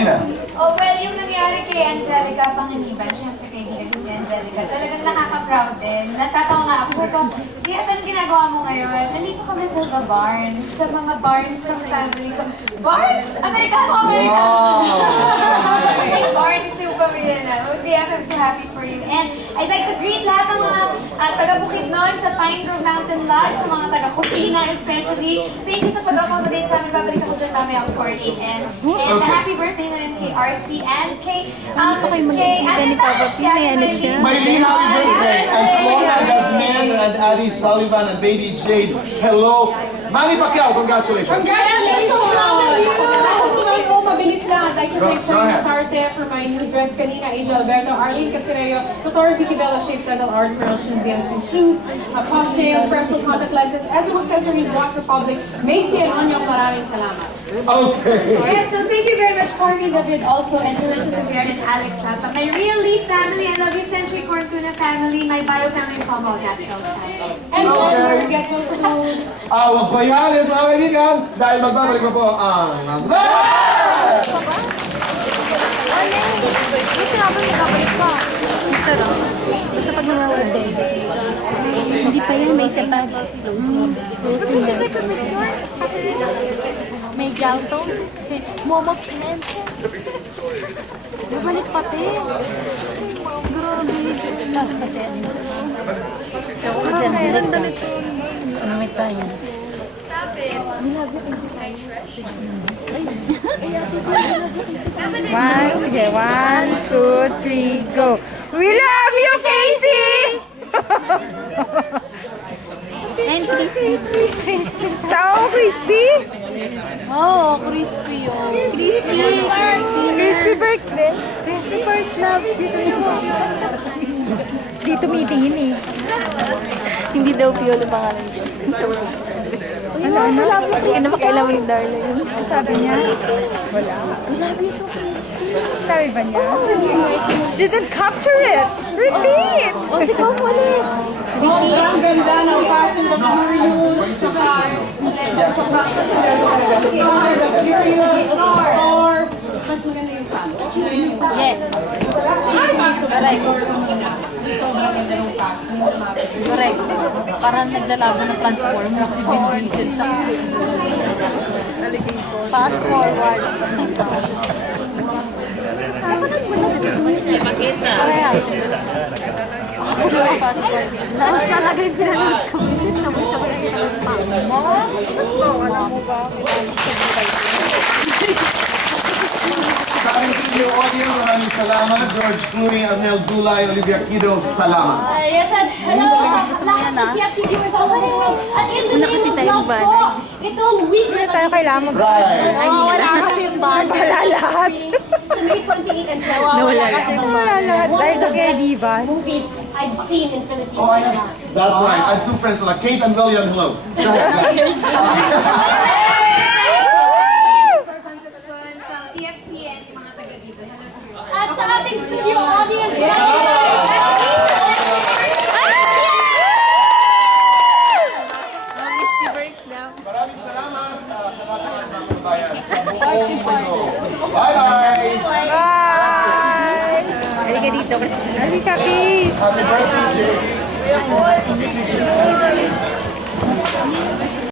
Christina. Oh, well, yung nangyari kay Angelica Panganiban, syempre kaibigan ko si Angelica, talagang nakaka-proud din. Natatawa nga ako. Sabi ko, Bia, anong ginagawa mo ngayon? Nandito kami sa The Barnes, sa mga Barnes ng family ko. Barnes? Amerikano! Hey, Barnes yung pamilya na. Bia, I'm so happy for you. And I'd like to greet lahat ng mga taga-Bukidnon sa Pine Grove Mountain Lodge, sa mga taga-Kusina especially. Thank you sa pag-accommodate sa amin. Babalik ako dyan mamaya ang 48M. And happy birthday na rin kay RC and kay Anne Tash. Maylene, happy birthday. And Flora Guzman and Ali Sullivan and baby Jade. Hello. Manny Pacquiao, congratulations. Congratulations! Ako, mabilis lang. I'd like to thank Go ahead. Sarte for my new dress kanina, AJ Alberto, Arlene Casireo, Dr. Vicky Bella Shape Sandal Arts, Real Shoes, DMC Shoes, Posh Nails, Special Contact Lenses, SM Accessories, Watch Republic, Macy and Onyong, maraming salamat. Okay. Yes, so thank you very much, Corby, David, also, and Elizabeth Beard and Alex Lapa. My real Leaf family, I love you, Century Corn Tuna family, my bio family from all that family. And don't forget mo soon. Huwag pa yan, mga kaibigan, dahil magbabalik na po ang Kasi nga ba nakabalik pa? Ito lang. Basta pag nawawala day. Hindi pa yan, may isa pa. Closing. May jalto. Momo Piment. Nabalik pati. Grabe. Last pati. Kasi ang dilit ka. Ano may tayo? Stop it. One, two, three, go. We love you, Casey! And crispy. Sao crispy? Oh, crispy oh. Crispy. Crispy birthday. Crispy birthday. Dito meetingin eh. Hindi daw Piolo pangalan ko. Ano? Hindi ka na makailaman ni Darling. Sabi niya? Wala. Sabi ba niya? Didn't capture it! Repeat! O, sigaw mo ulit! Sobrang ganda ng Fast and the Furious, tsaka or mas maganda yung Fast. Yes. Correct. Sobrang ganda yung Fast. Correct. Parang naglalaban ng Transformers si Vin Diesel sa fast forward. Kaya. Fast forward. Talaga yung pinanood ko. Sabay-sabay ang pinanood mo. Alam mo ba? Sa aming video audience, maraming salamat. George Clooney, Arnel Dulay, Olivia Kido, salamat. Yes, and hello, lahat ng TFC viewers all over. At in the name of love po, itong week na Tayo kailangan mag- wala kasi yung band. Wala lahat. sa May 28 and 12, Wala kasi wala lahat. Dahil sa Care Divas. movies I've seen in Philippines. Oh, I have. That's right. I have two friends like Kate and William. Hello. Go ahead. From TFC and yung mga taga dito. Hello to you. At sa ating studio audience, Maraming salamat sa lahat ng mga kababayan sa buong mundo. Bye-bye! Bye! Halika dito, Christine. Halika, Peace! Happy birthday, Jay!